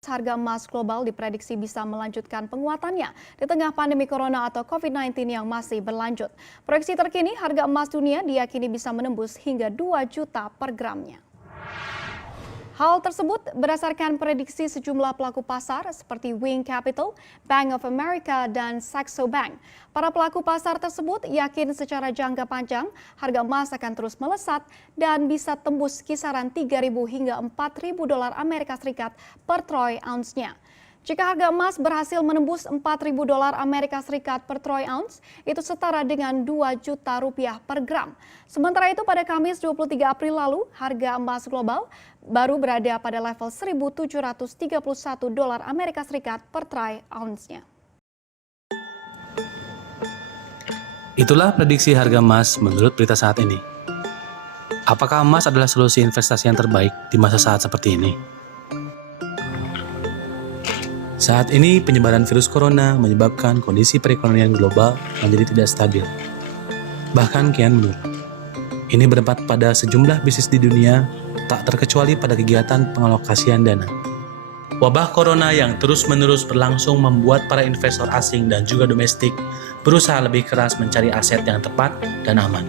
Harga emas global diprediksi bisa melanjutkan penguatannya di tengah pandemi corona atau COVID-19 yang masih berlanjut. Proyeksi terkini harga emas dunia diyakini bisa menembus hingga 2 juta per gramnya. Hal tersebut berdasarkan prediksi sejumlah pelaku pasar seperti Wing Capital, Bank of America, dan Saxo Bank. Para pelaku pasar tersebut yakin secara jangka panjang harga emas akan terus melesat dan bisa tembus kisaran 3.000 hingga 4.000 dolar Amerika Serikat per troy ounce-nya. Jika harga emas berhasil menembus 4.000 dolar Amerika Serikat per troy ounce, itu setara dengan 2 juta rupiah per gram. Sementara itu pada Kamis 23 April lalu, harga emas global baru berada pada level 1.731 dolar Amerika Serikat per troy ounce-nya. Itulah prediksi harga emas menurut berita saat ini. Apakah emas adalah solusi investasi yang terbaik di masa saat seperti ini? Saat ini, penyebaran virus corona menyebabkan kondisi perekonomian global menjadi tidak stabil, bahkan kian menurun. Ini berdampak pada sejumlah bisnis di dunia, tak terkecuali pada kegiatan pengalokasian dana. Wabah corona yang terus-menerus berlangsung membuat para investor asing dan juga domestik berusaha lebih keras mencari aset yang tepat dan aman.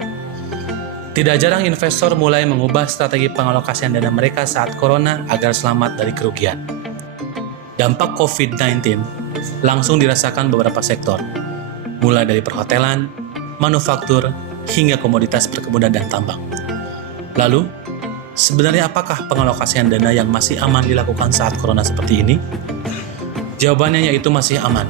Tidak jarang investor mulai mengubah strategi pengalokasian dana mereka saat corona agar selamat dari kerugian. Dampak COVID-19 langsung dirasakan beberapa sektor, mulai dari perhotelan, manufaktur, hingga komoditas perkebunan dan tambang. Lalu, sebenarnya apakah pengalokasian dana yang masih aman dilakukan saat corona seperti ini? Jawabannya yaitu masih aman.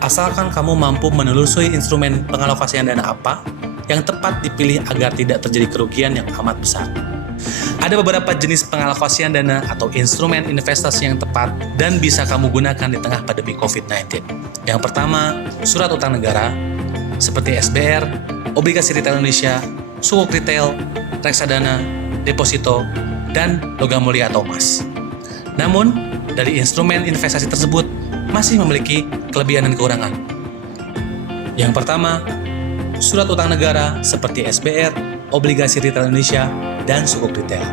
Asalkan kamu mampu menelusuri instrumen pengalokasian dana apa yang tepat dipilih agar tidak terjadi kerugian yang amat besar. Ada beberapa jenis pengalokasian dana atau instrumen investasi yang tepat dan bisa kamu gunakan di tengah pandemi COVID-19. Yang pertama, surat utang negara seperti SBR, obligasi retail Indonesia, sukuk retail, reksadana, deposito, dan logam mulia atau emas. Namun, dari instrumen investasi tersebut masih memiliki kelebihan dan kekurangan. Yang pertama, surat utang negara seperti SBR, obligasi retail Indonesia, dan sukuk retail.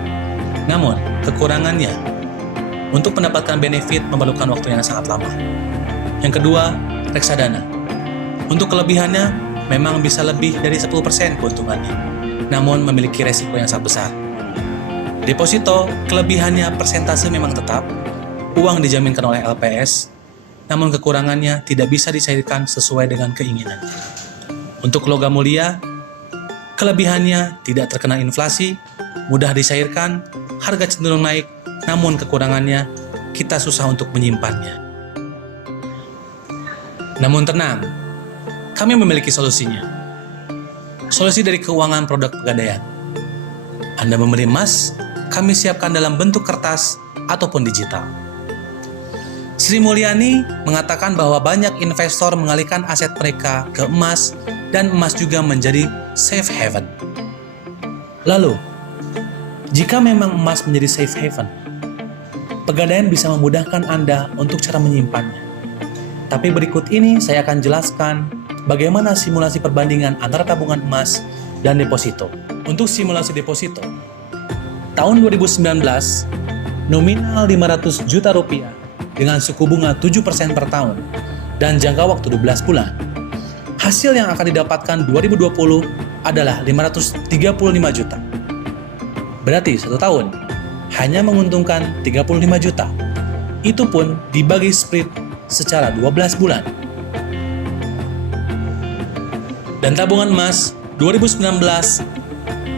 Namun, kekurangannya untuk mendapatkan benefit memerlukan waktu yang sangat lama. Yang kedua, reksadana. Untuk kelebihannya, memang bisa lebih dari 10% keuntungannya, namun memiliki resiko yang sangat besar. Deposito, kelebihannya persentase memang tetap, uang dijaminkan oleh LPS, namun kekurangannya tidak bisa dicairkan sesuai dengan keinginan. Untuk logam mulia, kelebihannya tidak terkena inflasi, mudah dicairkan, harga cenderung naik, namun kekurangannya kita susah untuk menyimpannya. Namun tenang, kami memiliki solusinya. Solusi dari keuangan produk pegadaian. Anda membeli emas, kami siapkan dalam bentuk kertas ataupun digital. Sri Mulyani mengatakan bahwa banyak investor mengalihkan aset mereka ke emas dan emas juga menjadi safe haven. Lalu, jika memang emas menjadi safe haven, pegadaian bisa memudahkan Anda untuk cara menyimpannya. Tapi berikut ini saya akan jelaskan bagaimana simulasi perbandingan antara tabungan emas dan deposito. Untuk simulasi deposito, tahun 2019, nominal 500 juta rupiah dengan suku bunga 7% per tahun dan jangka waktu 12 bulan. Hasil yang akan didapatkan 2020 adalah 535 juta. Berarti 1 tahun hanya menguntungkan 35 juta. Itu pun dibagi split secara 12 bulan. Dan tabungan emas 2019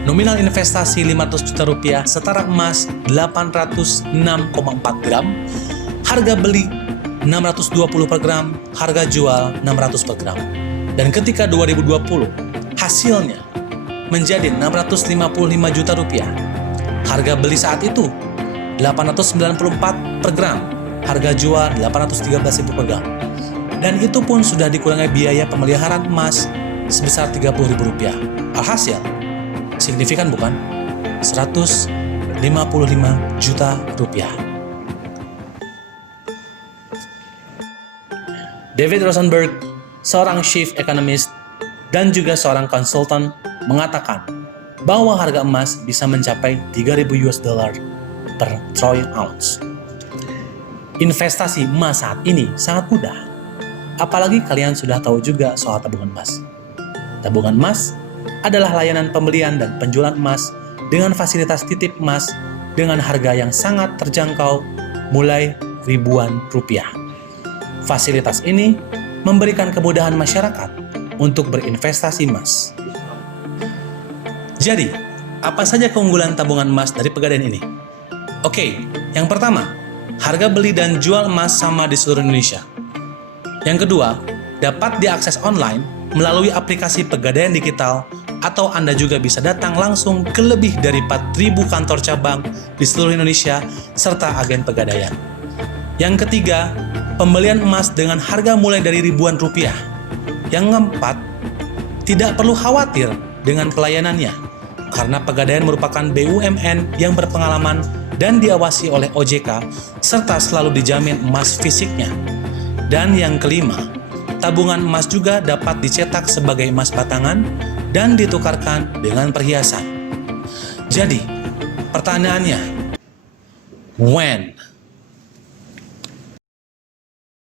nominal investasi 500 juta rupiah setara emas 806,4 gram, harga beli 620 per gram, harga jual 600 per gram. Dan ketika 2020 hasilnya menjadi 655 juta rupiah. Harga beli saat itu 894 per gram, harga jual 813.000 per gram. Dan itu pun sudah dikurangi biaya pemeliharaan emas sebesar 30.000 rupiah. Alhasil, signifikan bukan? 155 juta rupiah. David Rosenberg, seorang chief economist dan juga seorang konsultan, mengatakan bahwa harga emas bisa mencapai 3.000 US dollar per troy ounce. Investasi emas saat ini sangat mudah. Apalagi kalian sudah tahu juga soal tabungan emas. Tabungan emas adalah layanan pembelian dan penjualan emas dengan fasilitas titip emas dengan harga yang sangat terjangkau mulai ribuan rupiah. Fasilitas ini memberikan kemudahan masyarakat untuk berinvestasi emas. Jadi, apa saja keunggulan tabungan emas dari Pegadaian ini? Oke, yang pertama, harga beli dan jual emas sama di seluruh Indonesia. Yang kedua, dapat diakses online melalui aplikasi Pegadaian Digital atau Anda juga bisa datang langsung ke lebih dari 4.000 kantor cabang di seluruh Indonesia serta agen Pegadaian. Yang ketiga, pembelian emas dengan harga mulai dari ribuan rupiah. Yang keempat, tidak perlu khawatir dengan pelayanannya karena Pegadaian merupakan BUMN yang berpengalaman dan diawasi oleh OJK serta selalu dijamin emas fisiknya. Dan yang kelima, tabungan emas juga dapat dicetak sebagai emas batangan dan ditukarkan dengan perhiasan. Jadi, pertanyaannya, when?